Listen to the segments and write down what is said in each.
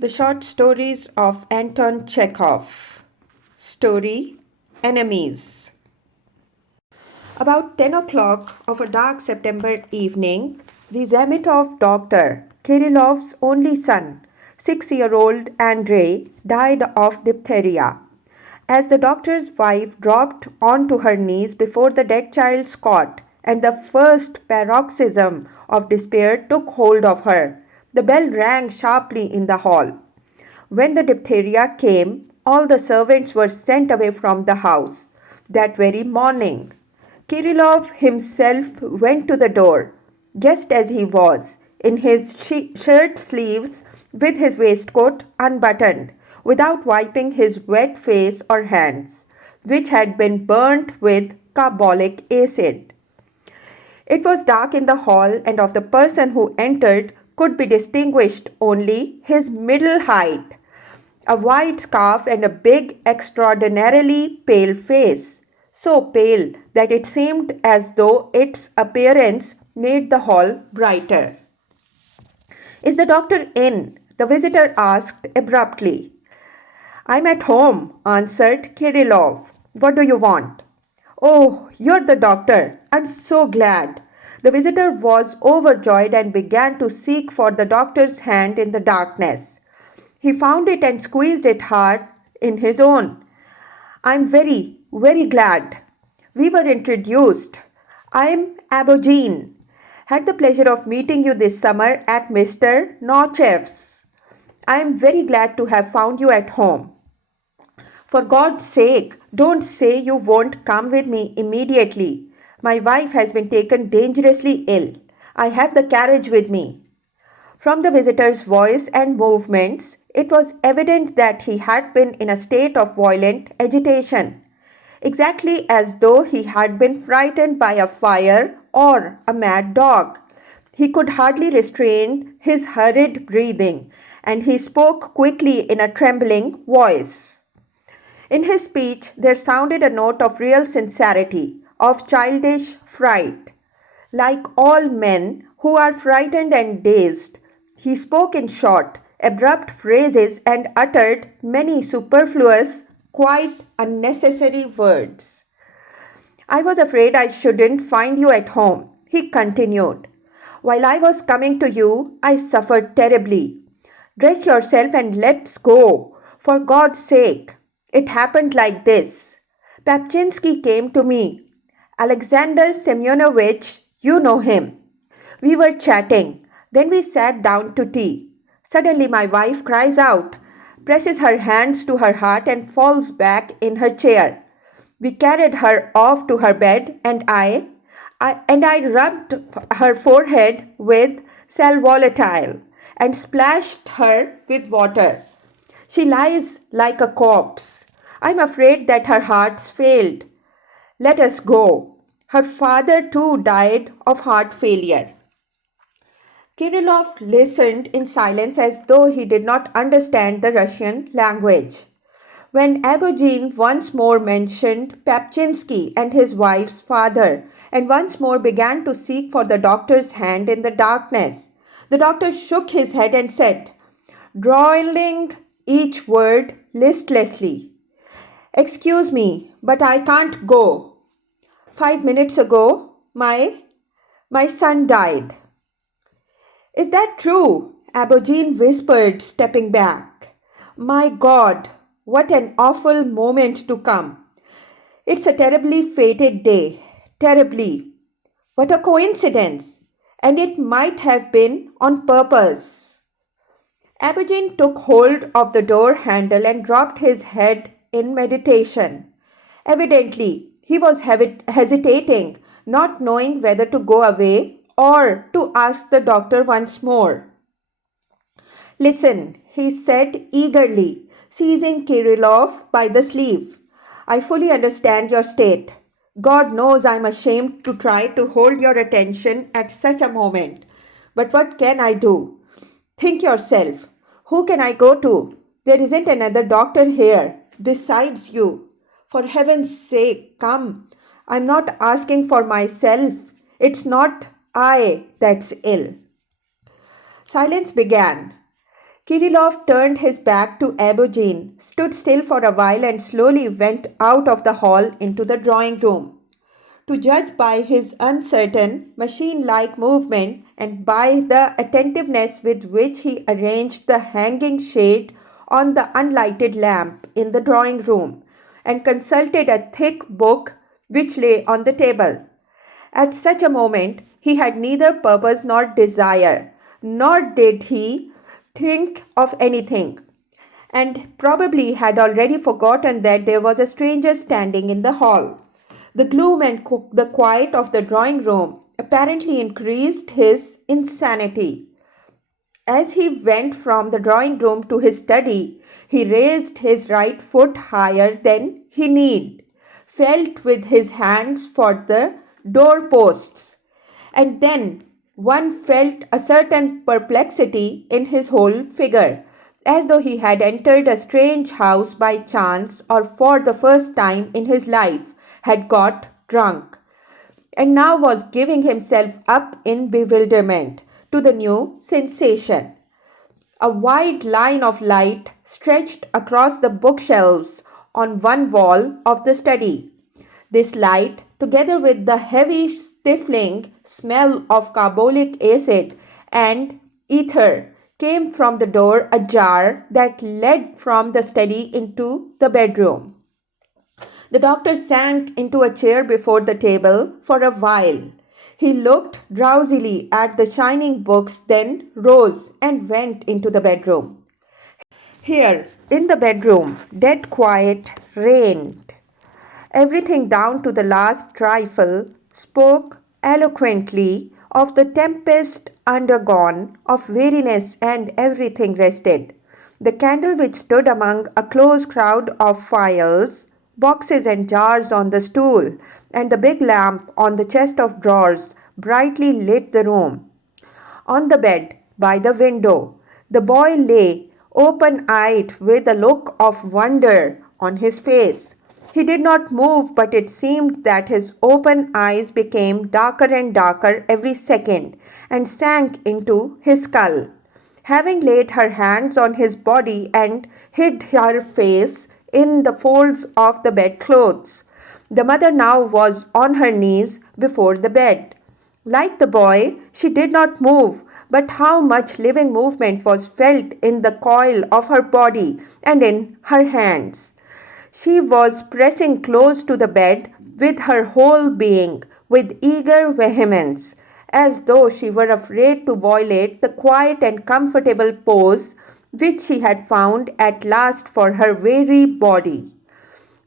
The short stories of Anton Chekhov. Story Enemies. About 10 o'clock of a dark September evening, the Zamitov doctor, Kirilov's only son, 6-year-old Andrei, died of diphtheria. As the doctor's wife dropped onto her knees before the dead child's cot, and the first paroxysm of despair took hold of her, the bell rang sharply in the hall. When the diphtheria came, all the servants were sent away from the house. That very morning, Kirilov himself went to the door, just as he was, in his shirt sleeves with his waistcoat unbuttoned, without wiping his wet face or hands, which had been burnt with carbolic acid. It was dark in the hall, and of the person who entered could be distinguished only his middle height, a white scarf, and a big, extraordinarily pale face, so pale that it seemed as though its appearance made the hall brighter. "Is the doctor in?" the visitor asked abruptly. "I'm at home," answered Kirilov. "What do you want?" "Oh, you're the doctor. I'm so glad." The visitor was overjoyed and began to seek for the doctor's hand in the darkness. He found it and squeezed it hard in his own. "I'm very, very glad. We were introduced. I'm Abogin. Had the pleasure of meeting you this summer at Mr. Norchev's. I'm very glad to have found you at home. For God's sake, don't say you won't come with me immediately. My wife has been taken dangerously ill. I have the carriage with me." From the visitor's voice and movements, it was evident that he had been in a state of violent agitation, exactly as though he had been frightened by a fire or a mad dog. He could hardly restrain his hurried breathing, and he spoke quickly in a trembling voice. In his speech there sounded a note of real sincerity, of childish fright. Like all men who are frightened and dazed, he spoke in short, abrupt phrases and uttered many superfluous, quite unnecessary words. "I was afraid I shouldn't find you at home," he continued. "While I was coming to you, I suffered terribly. Dress yourself and let's go, for God's sake. It happened like this. Papchinsky came to me. Alexander Semyonovich, you know him. We were chatting. Then we sat down to tea. Suddenly my wife cries out, presses her hands to her heart and falls back in her chair. We carried her off to her bed, and I rubbed her forehead with sal volatile and splashed her with water. She lies like a corpse. I'm afraid that her heart's failed. Let us go. Her father too died of heart failure." Kirilov listened in silence as though he did not understand the Russian language. When Abogin once more mentioned Papchinsky and his wife's father, and once more began to seek for the doctor's hand in the darkness, the doctor shook his head and said, drawling each word listlessly, "Excuse me, but I can't go. 5 minutes ago, my son died." "Is that true?" Abogin whispered, stepping back. "My God, what an awful moment to come. It's a terribly fated day. Terribly. What a coincidence. And it might have been on purpose." Abogin took hold of the door handle and dropped his head in meditation. Evidently, he was hesitating, not knowing whether to go away or to ask the doctor once more. "Listen," he said eagerly, seizing Kirilov by the sleeve. "I fully understand your state. God knows I'm ashamed to try to hold your attention at such a moment. But what can I do? Think yourself. Who can I go to? There isn't another doctor here besides you. For heaven's sake, come. I'm not asking for myself. It's not I that's ill." Silence began. Kirilov turned his back to Abogin, stood still for a while, and slowly went out of the hall into the drawing room. To judge by his uncertain, machine-like movement and by the attentiveness with which he arranged the hanging shade on the unlighted lamp in the drawing room and consulted a thick book which lay on the table. At such a moment, he had neither purpose nor desire, nor did he think of anything, and probably had already forgotten that there was a stranger standing in the hall. The gloom and the quiet of the drawing room apparently increased his insanity. As he went from the drawing room to his study, he raised his right foot higher than he need, felt with his hands for the doorposts, and then one felt a certain perplexity in his whole figure, as though he had entered a strange house by chance or for the first time in his life, had got drunk, and now was giving himself up in bewilderment to the new sensation. A wide line of light stretched across the bookshelves on one wall of the study. This light, together with the heavy, stifling smell of carbolic acid and ether, came from the door ajar that led from the study into the bedroom. The doctor sank into a chair before the table for a while. He looked drowsily at the shining books, then rose and went into the bedroom. Here, in the bedroom, dead quiet reigned. Everything down to the last trifle spoke eloquently of the tempest undergone, of weariness, and everything rested. The candle which stood among a close crowd of phials, boxes and jars on the stool, and the big lamp on the chest of drawers brightly lit the room. On the bed, by the window, the boy lay, open-eyed, with a look of wonder on his face. He did not move, but it seemed that his open eyes became darker and darker every second and sank into his skull. Having laid her hands on his body and hid her face in the folds of the bedclothes, the mother now was on her knees before the bed. Like the boy, she did not move, but how much living movement was felt in the coil of her body and in her hands. She was pressing close to the bed with her whole being, with eager vehemence, as though she were afraid to violate the quiet and comfortable pose which she had found at last for her weary body.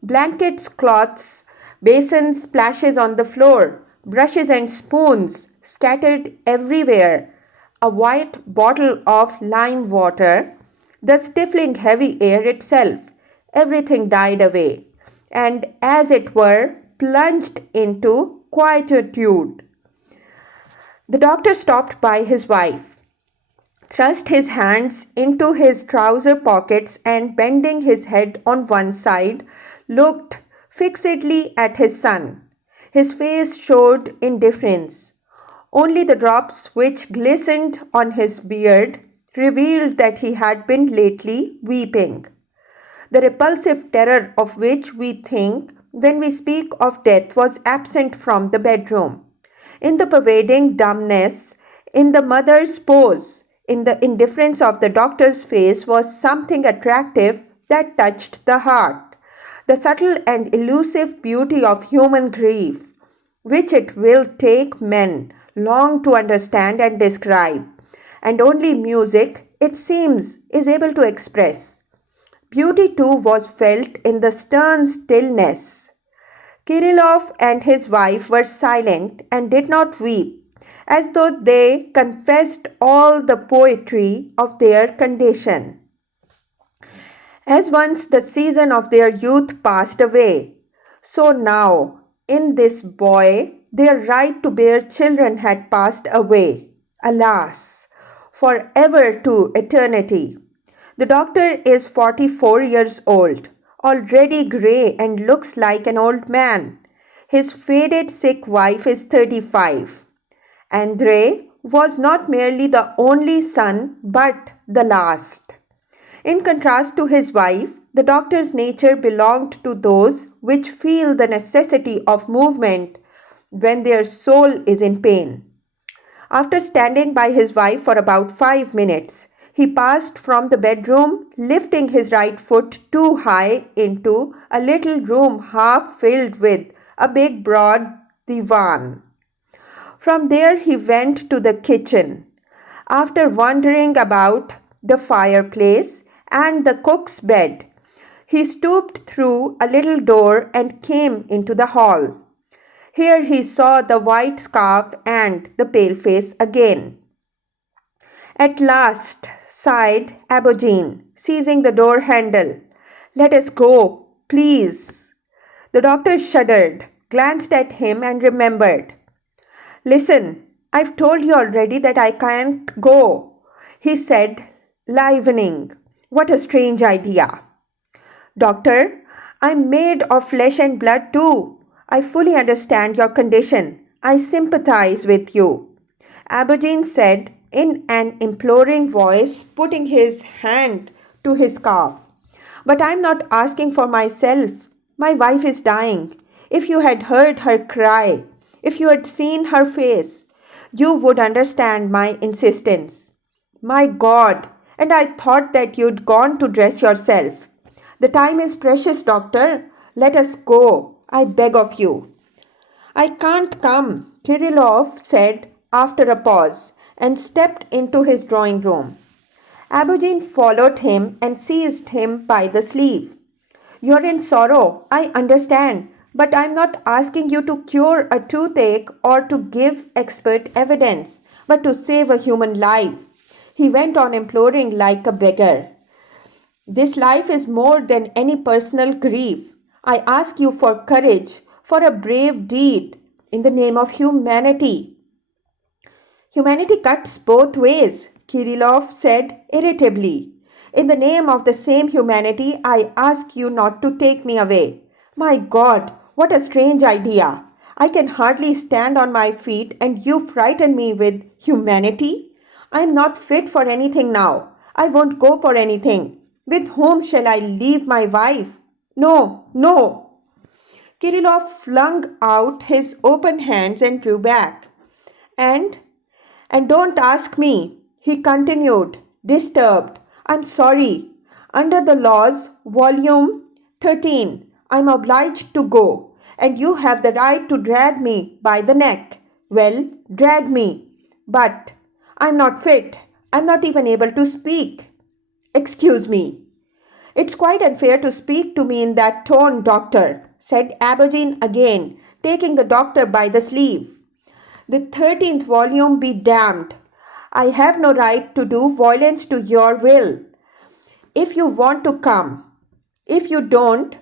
Blankets, cloths, basins, splashes on the floor, brushes and spoons scattered everywhere, a white bottle of lime water, the stifling heavy air itself, everything died away, and as it were, plunged into quietude. The doctor stopped by his wife, thrust his hands into his trouser pockets, and bending his head on one side, looked fixedly at his son. His face showed indifference. Only the drops which glistened on his beard revealed that he had been lately weeping. The repulsive terror of which we think when we speak of death was absent from the bedroom. In the pervading dumbness, in the mother's pose, in the indifference of the doctor's face was something attractive that touched the heart, the subtle and elusive beauty of human grief, which it will take men long to understand and describe, and only music, it seems, is able to express. Beauty too was felt in the stern stillness. Kirilov and his wife were silent and did not weep, as though they confessed all the poetry of their condition. As once the season of their youth passed away, so now, in this boy, their right to bear children had passed away, alas, for ever to eternity. The doctor is 44 years old, already grey and looks like an old man. His faded sick wife is 35. Andrei was not merely the only son, but the last. In contrast to his wife, the doctor's nature belonged to those which feel the necessity of movement when their soul is in pain. After standing by his wife for about 5 minutes, he passed from the bedroom, lifting his right foot too high into a little room half filled with a big broad divan. From there he went to the kitchen. After wandering about the fireplace and the cook's bed, he stooped through a little door and came into the hall. Here he saw the white scarf and the pale face again. At last, sighed Abogin, seizing the door handle. Let us go, please. The doctor shuddered, glanced at him, and remembered. Listen, I've told you already that I can't go, he said, livening. What a strange idea. Doctor, I'm made of flesh and blood too. I fully understand your condition. I sympathize with you. Abogin said in an imploring voice, putting his hand to his scarf. But I'm not asking for myself. My wife is dying. If you had heard her cry, if you had seen her face, you would understand my insistence. My God, and I thought that you'd gone to dress yourself. The time is precious, doctor. Let us go, I beg of you. I can't come, Kirilov said after a pause, and stepped into his drawing room. Abogin followed him and seized him by the sleeve. You're in sorrow, I understand, but I'm not asking you to cure a toothache or to give expert evidence, but to save a human life. He went on imploring like a beggar. This life is more than any personal grief. I ask you for courage, for a brave deed in the name of humanity. Humanity cuts both ways, Kirilov said irritably. In the name of the same humanity, I ask you not to take me away. My God, what a strange idea. I can hardly stand on my feet and you frighten me with humanity. I am not fit for anything now. I won't go for anything. With whom shall I leave my wife? No, no. Kirilov flung out his open hands and drew back. And don't ask me, he continued, disturbed. I'm sorry. Under the laws, volume 13, I'm obliged to go, and you have the right to drag me by the neck. Well, drag me. But I'm not fit. I'm not even able to speak. Excuse me. It's quite unfair to speak to me in that tone, doctor, said Abogin again, taking the doctor by the sleeve. The 13th volume be damned. I have no right to do violence to your will. If you want to come. If you don't,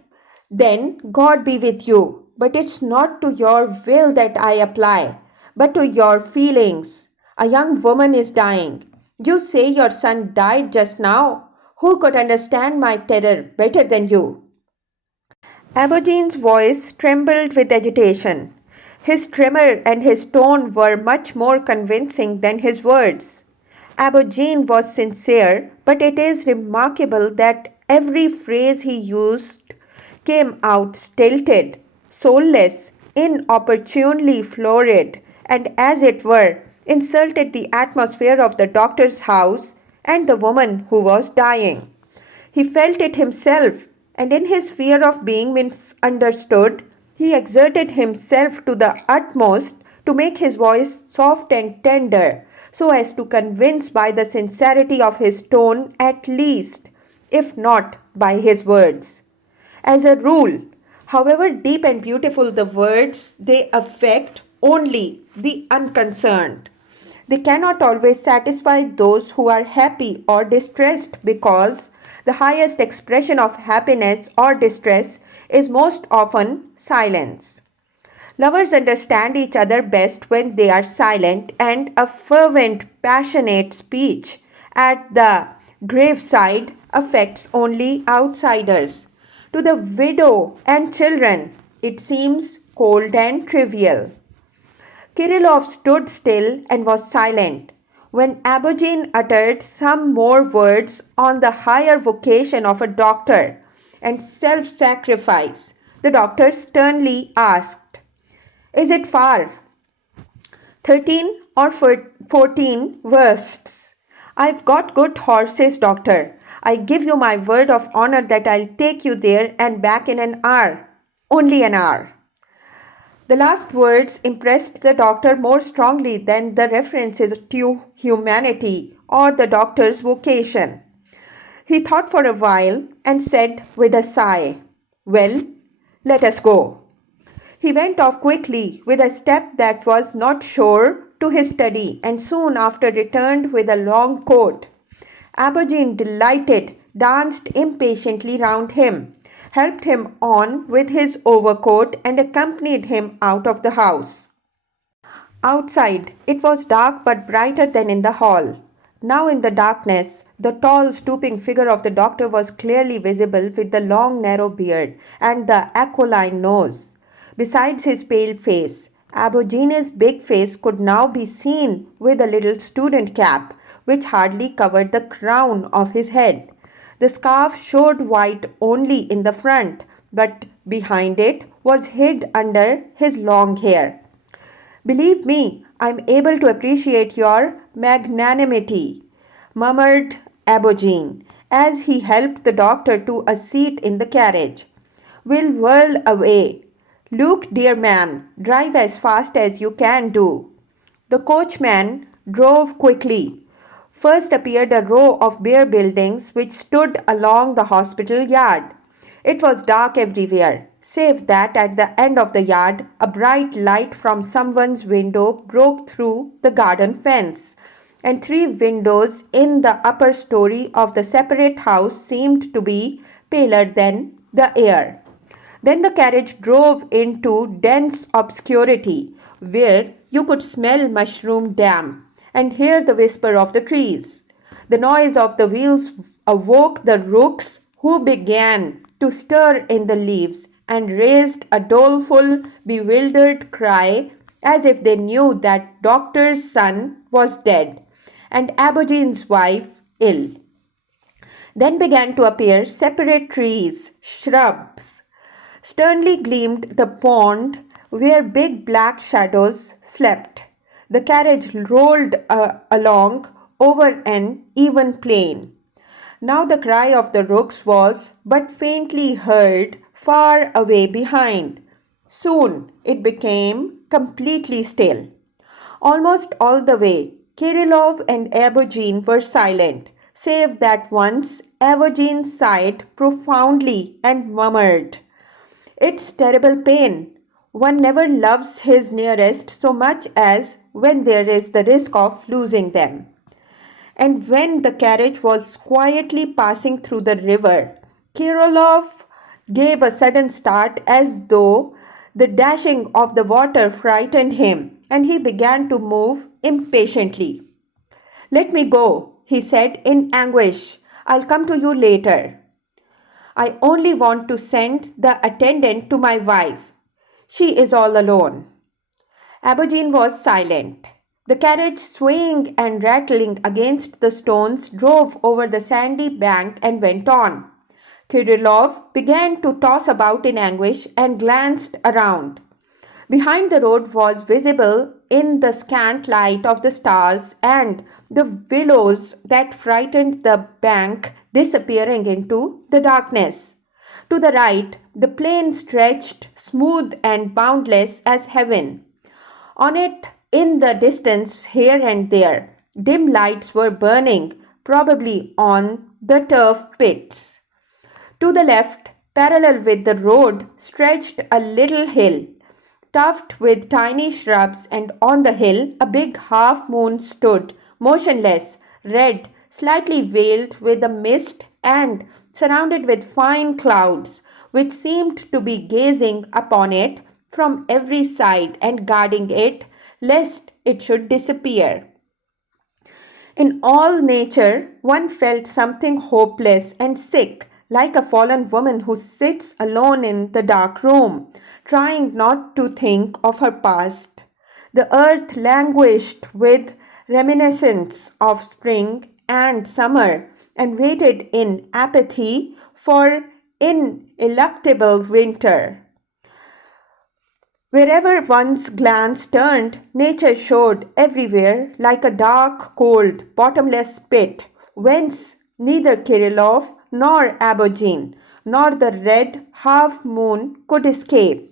then God be with you. But it's not to your will that I apply, but to your feelings. A young woman is dying. You say your son died just now. Who could understand my terror better than you? Abogin's voice trembled with agitation. His tremor and his tone were much more convincing than his words. Abogin was sincere, but it is remarkable that every phrase he used came out stilted, soulless, inopportunely florid, and as it were, insulted the atmosphere of the doctor's house and the woman who was dying. He felt it himself, and in his fear of being misunderstood, he exerted himself to the utmost to make his voice soft and tender, so as to convince by the sincerity of his tone at least, if not by his words. As a rule, however deep and beautiful the words, they affect only the unconcerned. They cannot always satisfy those who are happy or distressed because the highest expression of happiness or distress is most often silence. Lovers understand each other best when they are silent, and a fervent, passionate speech at the graveside affects only outsiders. To the widow and children, it seems cold and trivial. Kirilov stood still and was silent. When Abogin uttered some more words on the higher vocation of a doctor and self-sacrifice, the doctor sternly asked, "Is it far? 13 or 14 versts. I've got good horses, doctor. I give you my word of honor that I'll take you there and back in an hour. Only an hour." The last words impressed the doctor more strongly than the references to humanity or the doctor's vocation. He thought for a while and said with a sigh, "Well, let us go." He went off quickly with a step that was not sure to his study and soon after returned with a long coat. Abogin, delighted, danced impatiently round him, helped him on with his overcoat and accompanied him out of the house. Outside, it was dark but brighter than in the hall. Now in the darkness, the tall, stooping figure of the doctor was clearly visible with the long, narrow beard and the aquiline nose. Besides his pale face, Abogin's big face could now be seen with a little student cap, which hardly covered the crown of his head. The scarf showed white only in the front, but behind it was hid under his long hair. "Believe me, I'm able to appreciate your magnanimity," murmured Abogin, as he helped the doctor to a seat in the carriage. "We'll whirl away. Luke, dear man, drive as fast as you can do." The coachman drove quickly. First appeared a row of bare buildings which stood along the hospital yard. It was dark everywhere, save that at the end of the yard a bright light from someone's window broke through the garden fence, and 3 windows in the upper story of the separate house seemed to be paler than the air. Then the carriage drove into dense obscurity, where you could smell mushroom damp and hear the whisper of the trees. The noise of the wheels awoke the rooks, who began to stir in the leaves and raised a doleful, bewildered cry as if they knew that doctor's son was dead and Abogin's wife ill. Then began to appear separate trees, shrubs. Sternly gleamed the pond where big black shadows slept. The carriage rolled along over an even plain. Now the cry of the rooks was but faintly heard far away behind. Soon it became completely still. Almost all the way, Kirilov and Abogin were silent, save that once Abogin sighed profoundly and murmured, "It's terrible pain. One never loves his nearest so much as when there is the risk of losing them." And when the carriage was quietly passing through the river, Kirilov gave a sudden start as though the dashing of the water frightened him, and he began to move impatiently. "Let me go," he said in anguish. "I'll come to you later. I only want to send the attendant to my wife. She is all alone." Abogin was silent. The carriage, swaying and rattling against the stones, drove over the sandy bank and went on. Kirilov began to toss about in anguish and glanced around. Behind the road was visible in the scant light of the stars and the willows that frightened the bank disappearing into the darkness. To the right, the plain stretched smooth and boundless as heaven. On it, in the distance, here and there, dim lights were burning, probably on the turf pits. To the left, parallel with the road, stretched a little hill, tufted with tiny shrubs, and on the hill a big half-moon stood, motionless, red, slightly veiled with a mist and surrounded with fine clouds, which seemed to be gazing upon it from every side and guarding it, lest it should disappear. In all nature, one felt something hopeless and sick, like a fallen woman who sits alone in the dark room, trying not to think of her past. The earth languished with reminiscence of spring and summer, and waited in apathy for ineluctable winter. Wherever one's glance turned, nature showed everywhere like a dark, cold, bottomless pit, whence neither Kirilov nor Abogin nor the red half moon could escape.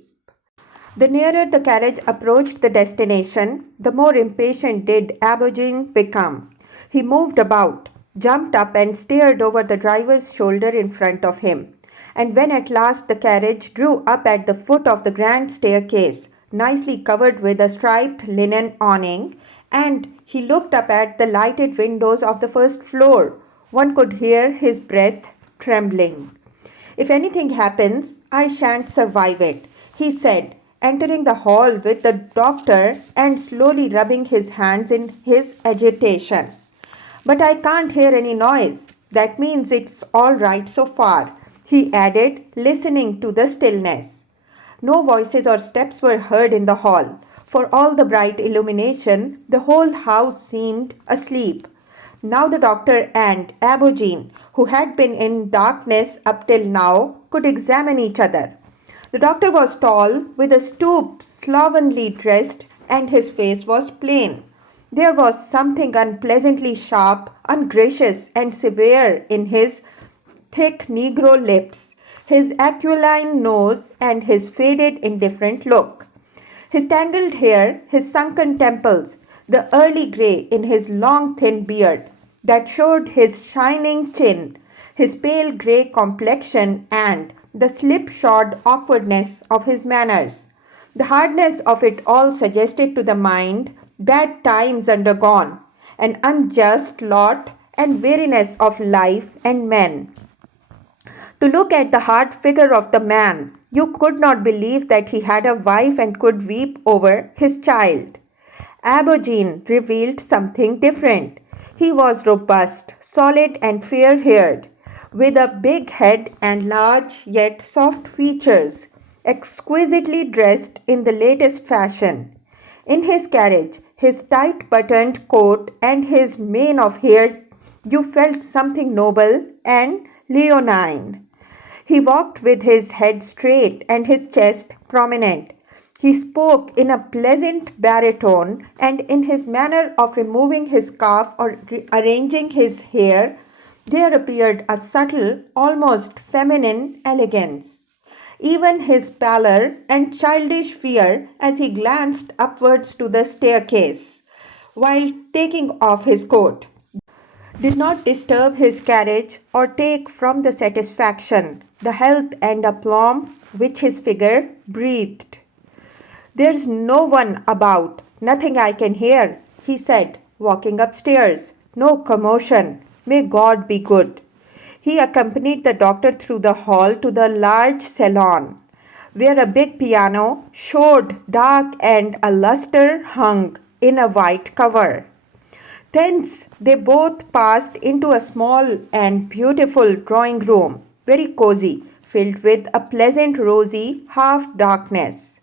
The nearer the carriage approached the destination, the more impatient did Abogin become. He moved about, jumped up and stared over the driver's shoulder in front of him. And when at last the carriage drew up at the foot of the grand staircase, nicely covered with a striped linen awning, and he looked up at the lighted windows of the first floor, one could hear his breath trembling. "If anything happens, I shan't survive it," he said, entering the hall with the doctor and slowly rubbing his hands in his agitation. "But I can't hear any noise. That means it's all right so far," he added, listening to the stillness. No voices or steps were heard in the hall. For all the bright illumination, the whole house seemed asleep. Now the doctor and Abogin, who had been in darkness up till now, could examine each other. The doctor was tall, with a stoop, slovenly dressed, and his face was plain. There was something unpleasantly sharp, ungracious, and severe in his thick negro lips, his aquiline nose, and his faded, indifferent look. His tangled hair, his sunken temples, the early grey in his long thin beard that showed his shining chin, his pale grey complexion, and the slipshod awkwardness of his manners. The hardness of it all suggested to the mind bad times undergone, an unjust lot, and weariness of life and men. To look at the hard figure of the man, you could not believe that he had a wife and could weep over his child. Abogin revealed something different. He was robust, solid, and fair-haired, with a big head and large yet soft features, exquisitely dressed in the latest fashion. In his carriage, his tight-buttoned coat, and his mane of hair, you felt something noble and leonine. He walked with his head straight and his chest prominent. He spoke in a pleasant baritone, and in his manner of removing his scarf or arranging his hair, there appeared a subtle, almost feminine elegance. Even his pallor and childish fear as he glanced upwards to the staircase, while taking off his coat, did not disturb his carriage or take from the satisfaction, the health and aplomb which his figure breathed. "There's no one about, nothing I can hear," he said, walking upstairs. "No commotion. May God be good." He accompanied the doctor through the hall to the large salon, where a big piano showed dark and a lustre hung in a white cover. Thence they both passed into a small and beautiful drawing room, very cozy, filled with a pleasant rosy half-darkness.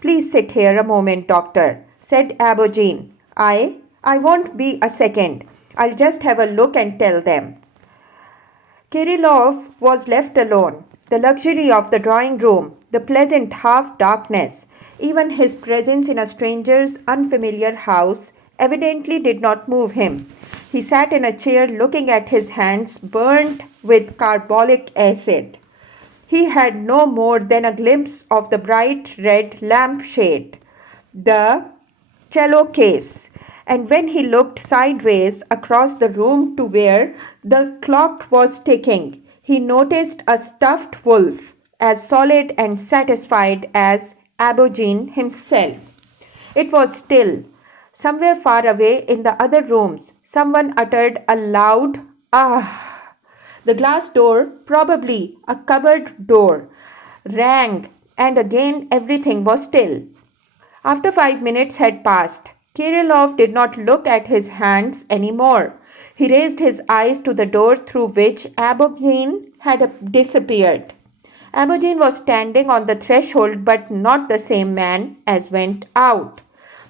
"Please sit here a moment, doctor," said Abogin. I won't be a second. I'll just have a look and tell them." Kirilov was left alone. The luxury of the drawing room, the pleasant half-darkness, even his presence in a stranger's unfamiliar house evidently did not move him. He sat in a chair looking at his hands burnt with carbolic acid. He had no more than a glimpse of the bright red lampshade, the cello case, and when he looked sideways across the room to where the clock was ticking, he noticed a stuffed wolf, as solid and satisfied as Abogin himself. It was still. Somewhere far away in the other rooms, someone uttered a loud "ah." The glass door, probably a cupboard door, rang, and again everything was still. After 5 minutes had passed, Kirilov did not look at his hands any more. He raised his eyes to the door through which Abogin had disappeared. Abogin was standing on the threshold, but not the same man as went out.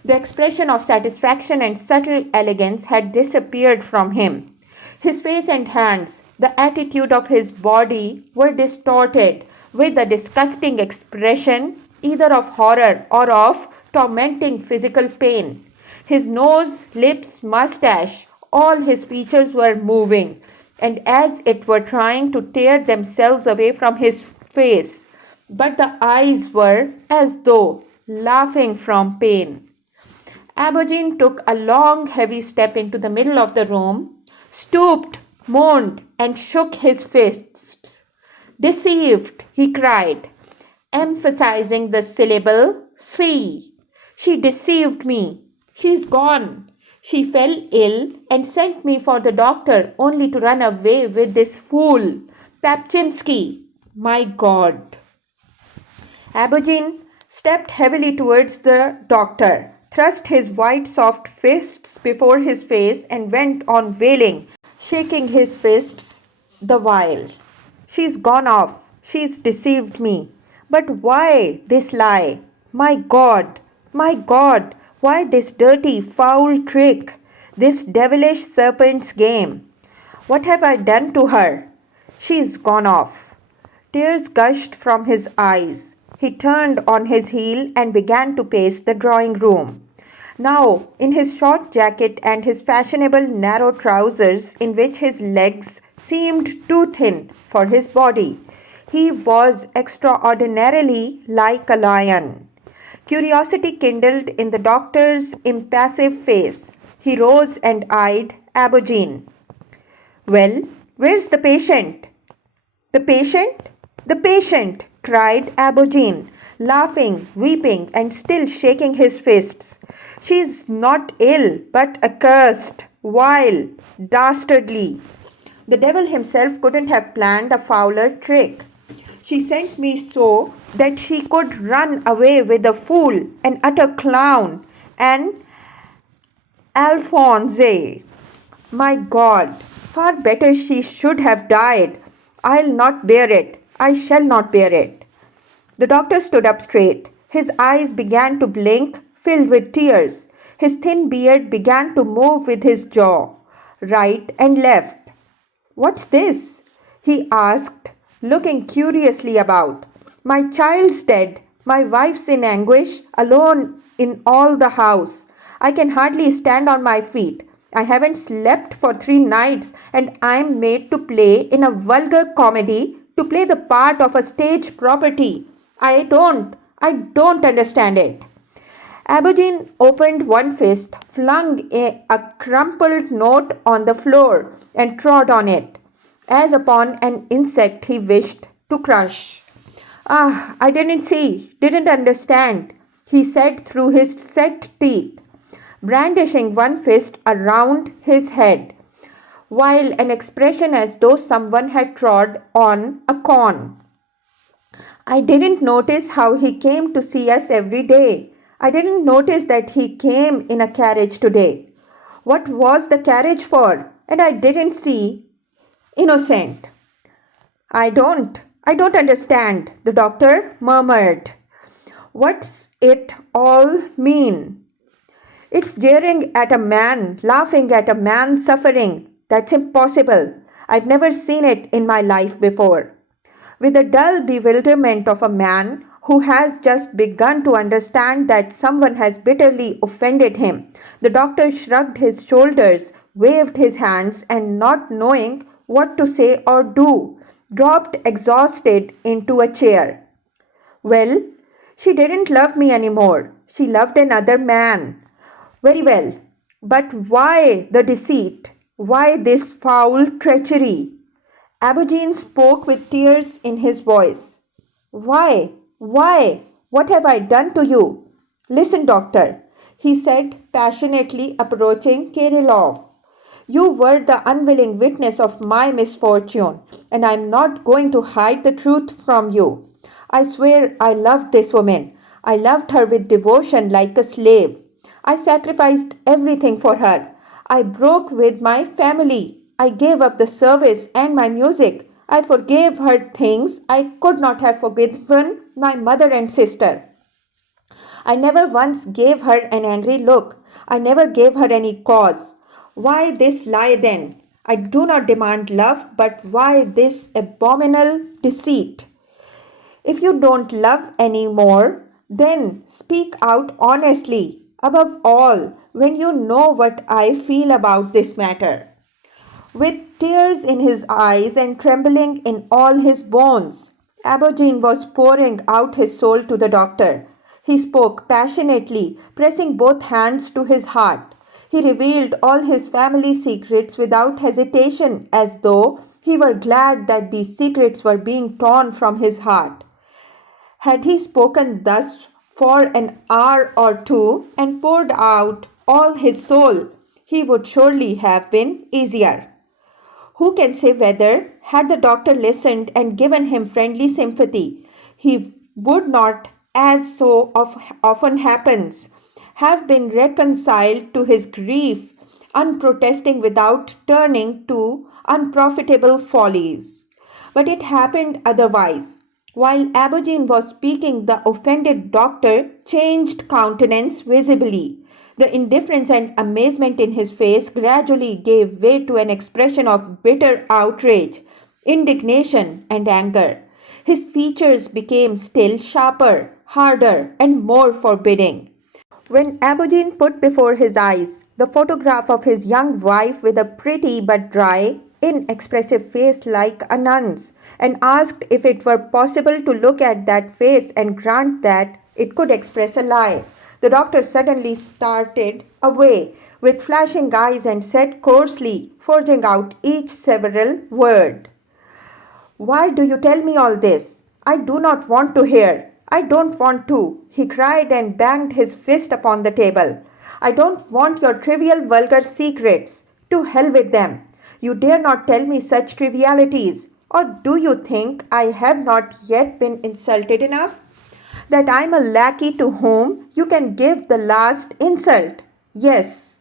The expression of satisfaction and subtle elegance had disappeared from him. His face and hands, the attitude of his body, were distorted with a disgusting expression either of horror or of tormenting physical pain. His nose, lips, mustache, all his features were moving, and as it were trying to tear themselves away from his face, but the eyes were as though laughing from pain. Abogin took a long, heavy step into the middle of the room, stooped, moaned, and shook his fists. Deceived, he cried, emphasizing the syllable "see." She deceived me. She's gone. She fell ill and sent me for the doctor only to run away with this fool, Papchinsky. My God. Abogin stepped heavily towards the doctor, thrust his white soft fists before his face, and went on wailing, shaking his fists the while. She's gone off. She's deceived me. But why this lie? My God! My God! Why this dirty, foul trick? This devilish serpent's game? What have I done to her? She's gone off. Tears gushed from his eyes. He turned on his heel and began to pace the drawing room. Now, in his short jacket and his fashionable narrow trousers, in which his legs seemed too thin for his body, he was extraordinarily like a lion. Curiosity kindled in the doctor's impassive face. He rose and eyed Abogin. Well, where's the patient? The patient? The patient! Cried Abogin, laughing, weeping, and still shaking his fists. She's not ill, but accursed, vile, dastardly. The devil himself couldn't have planned a fouler trick. She sent me so that she could run away with a fool, an utter clown, an Alphonse. My God, far better she should have died. I'll not bear it. I shall not bear it. The doctor stood up straight. His eyes began to blink, filled with tears. His thin beard began to move with his jaw, right and left. What's this? He asked, looking curiously about. My child's dead. My wife's in anguish, alone in all the house. I can hardly stand on my feet. I haven't slept for 3 nights, and I'm made to play in a vulgar comedy, to play the part of a stage property. I don't understand it. Abogin opened one fist, flung a crumpled note on the floor, and trod on it, as upon an insect he wished to crush. Ah, I didn't see, didn't understand, he said through his set teeth, brandishing one fist around his head, while an expression as though someone had trod on a corn. I didn't notice how he came to see us every day. I didn't notice that he came in a carriage today. What was the carriage for? And I didn't see. Innocent. I don't understand, the doctor murmured. What's it all mean? It's jeering at a man, laughing at a man suffering. That's impossible. I've never seen it in my life before. With the dull bewilderment of a man who has just begun to understand that someone has bitterly offended him, the doctor shrugged his shoulders, waved his hands, and not knowing what to say or do, dropped exhausted into a chair. Well, she didn't love me anymore. She loved another man. Very well, but why the deceit? Why this foul treachery? Abogin spoke with tears in his voice. Why? Why? What have I done to you? Listen, doctor, he said passionately, approaching Kirilov. You were the unwilling witness of my misfortune, and I am not going to hide the truth from you. I swear I loved this woman. I loved her with devotion like a slave. I sacrificed everything for her. I broke with my family. I gave up the service and my music. I forgave her things I could not have forgiven my mother and sister. I never once gave her an angry look. I never gave her any cause. Why this lie then? I do not demand love, but why this abominable deceit? If you don't love any more, then speak out honestly. Above all, when you know what I feel about this matter. With tears in his eyes and trembling in all his bones, Abogin was pouring out his soul to the doctor. He spoke passionately, pressing both hands to his heart. He revealed all his family secrets without hesitation, as though he were glad that these secrets were being torn from his heart. Had he spoken thus for an hour or two and poured out all his soul, he would surely have been easier. Who can say whether, had the doctor listened and given him friendly sympathy, he would not, as so often happens, have been reconciled to his grief, unprotesting without turning to unprofitable follies. But it happened otherwise. While Abogin was speaking, the offended doctor changed countenance visibly. The indifference and amazement in his face gradually gave way to an expression of bitter outrage, indignation, and anger. His features became still sharper, harder, and more forbidding. When Abogin put before his eyes the photograph of his young wife with a pretty but dry, inexpressive face like a nun's, and asked if it were possible to look at that face and grant that it could express a lie, the doctor suddenly started away with flashing eyes and said coarsely, forging out each several word. Why do you tell me all this? I do not want to hear. I don't want to, he cried and banged his fist upon the table. I don't want your trivial vulgar secrets. To hell with them. You dare not tell me such trivialities. Or do you think I have not yet been insulted enough? That I am a lackey to whom you can give the last insult? Yes.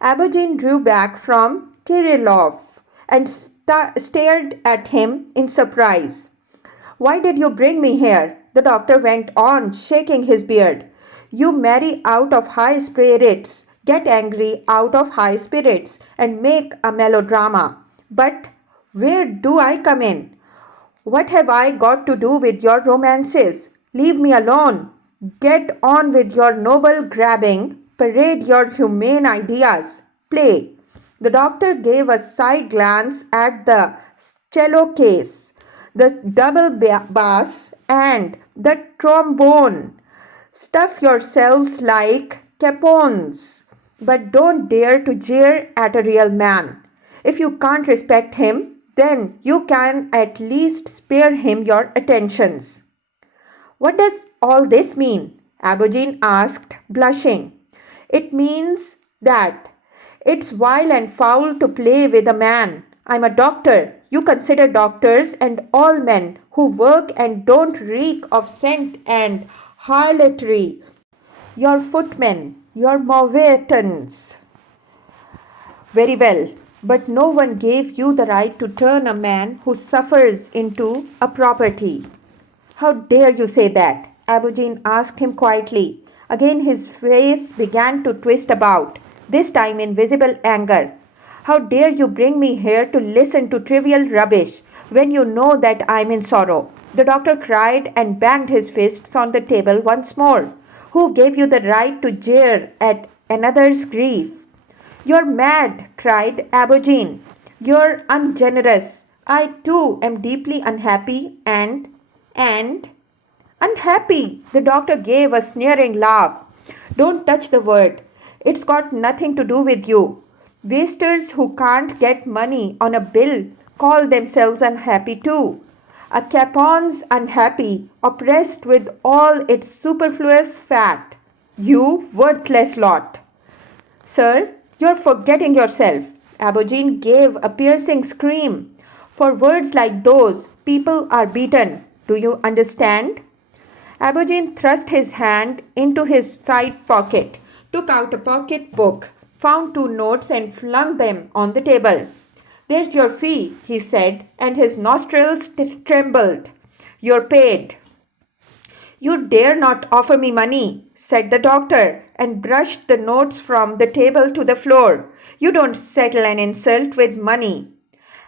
Abogin drew back from Kirilov and stared at him in surprise. Why did you bring me here? The doctor went on, shaking his beard. You marry out of high spirits, get angry out of high spirits, and make a melodrama. But where do I come in? What have I got to do with your romances? Leave me alone. Get on with your noble grabbing. Parade your humane ideas. Play. The doctor gave a side glance at the cello case, the double bass, and the trombone. Stuff yourselves like capons, but don't dare to jeer at a real man. If you can't respect him, then you can at least spare him your attentions. What does all this mean? Abogin asked, blushing. It means that it's vile and foul to play with a man. I'm a doctor. You consider doctors and all men who work and don't reek of scent and harlotry. Your footmen, your mauvetons. Very well, but no one gave you the right to turn a man who suffers into a property. How dare you say that? Abogin asked him quietly. Again his face began to twist about, this time in visible anger. How dare you bring me here to listen to trivial rubbish when you know that I'm in sorrow? The doctor cried and banged his fists on the table once more. Who gave you the right to jeer at another's grief? You're mad, cried Abogin. You're ungenerous. I too am deeply unhappy and unhappy. The doctor gave a sneering laugh. Don't touch the word. It's got nothing to do with you. Wasters who can't get money on a bill call themselves unhappy too. A capon's unhappy, oppressed with all its superfluous fat. You worthless lot. Sir, you're forgetting yourself. Abogin gave a piercing scream. For words like those, people are beaten. Do you understand? Abogin thrust his hand into his side pocket, took out a pocket book, found 2 notes and flung them on the table. There's your fee, he said, and his nostrils trembled. You're paid. "You dare not offer me money," said the doctor, and brushed the notes from the table to the floor. "You don't settle an insult with money."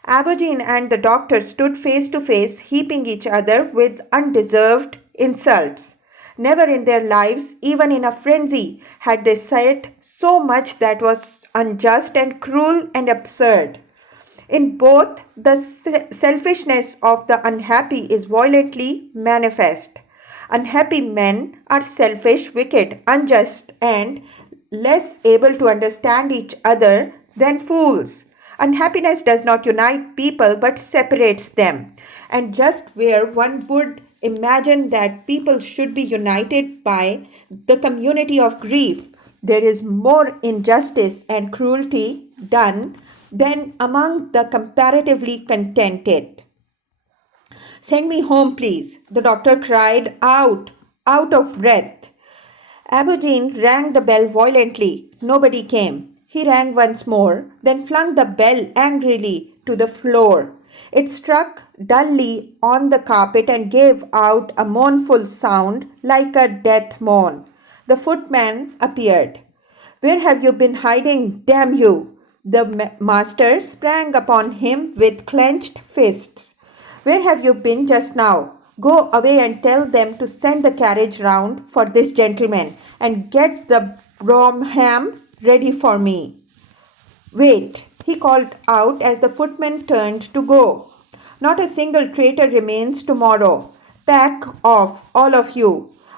Abogin and the doctor stood face to face, heaping each other with undeserved insults. Never in their lives, even in a frenzy, had they said so much that was unjust and cruel and absurd. In both, the selfishness of the unhappy is violently manifest. Unhappy men are selfish, wicked, unjust, and less able to understand each other than fools. Unhappiness does not unite people but separates them. And just where one would imagine that people should be united by the community of grief, there is more injustice and cruelty done than among the comparatively contented. "Send me home, please," the doctor cried out of breath. Abogin rang the bell violently. Nobody came. He rang once more, then flung the bell angrily to the floor. It struck dully on the carpet and gave out a mournful sound like a death moan. The footman appeared. "Where have you been hiding, damn you?" The master sprang upon him with clenched fists. "Where have you been just now? Go away and tell them to send the carriage round for this gentleman, and get the brougham ready for me. Wait," he called out as the footman turned to go. "Not a single traitor remains tomorrow. Pack off, all of you.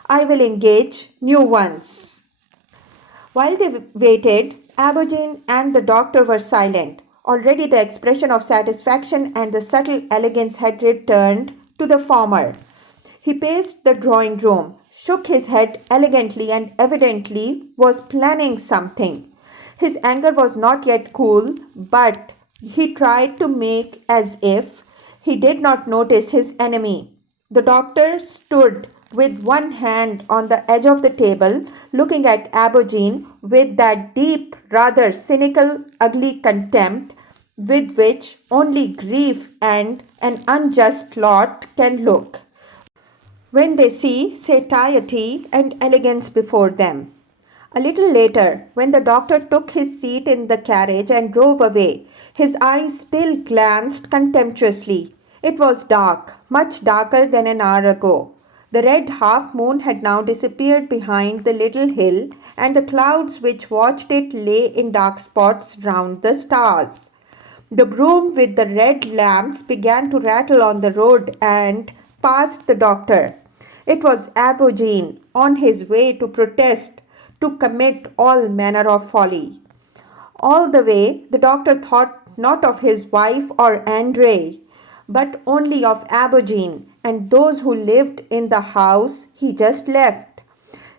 I will engage new ones." While they waited, Abogin and the doctor were silent. Already the expression of satisfaction and the subtle elegance had returned to the former. He paced the drawing room, shook his head elegantly, and evidently was planning something. His anger was not yet cool, but he tried to make as if he did not notice his enemy. The doctor stood with one hand on the edge of the table, looking at Abogin with that deep, rather cynical, ugly contempt with which only grief and an unjust lot can look when they see satiety and elegance before them. A little later, when the doctor took his seat in the carriage and drove away, his eyes still glanced contemptuously. It was dark, much darker than an hour ago. The red half moon had now disappeared behind the little hill, and the clouds which watched it lay in dark spots round the stars. The brougham with the red lamps began to rattle on the road and passed the doctor. It was Abogin on his way to protest, to commit all manner of folly. All the way, the doctor thought not of his wife or Andrei, but only of Abogin and those who lived in the house he just left.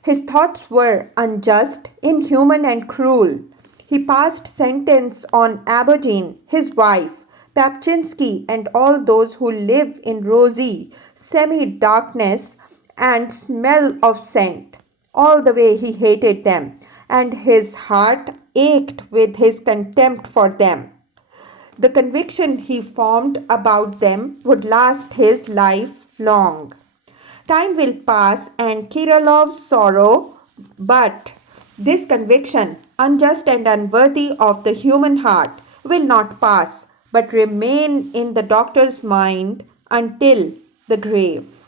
His thoughts were unjust, inhuman, and cruel. He passed sentence on Abogin, his wife, Papchinsky, and all those who live in rosy semi-darkness and smell of scent. All the way he hated them, and his heart ached with his contempt for them. The conviction he formed about them would last his life long. Time will pass and Kirilov's sorrow, but this conviction, unjust and unworthy of the human heart, will not pass, but remain in the doctor's mind until the grave.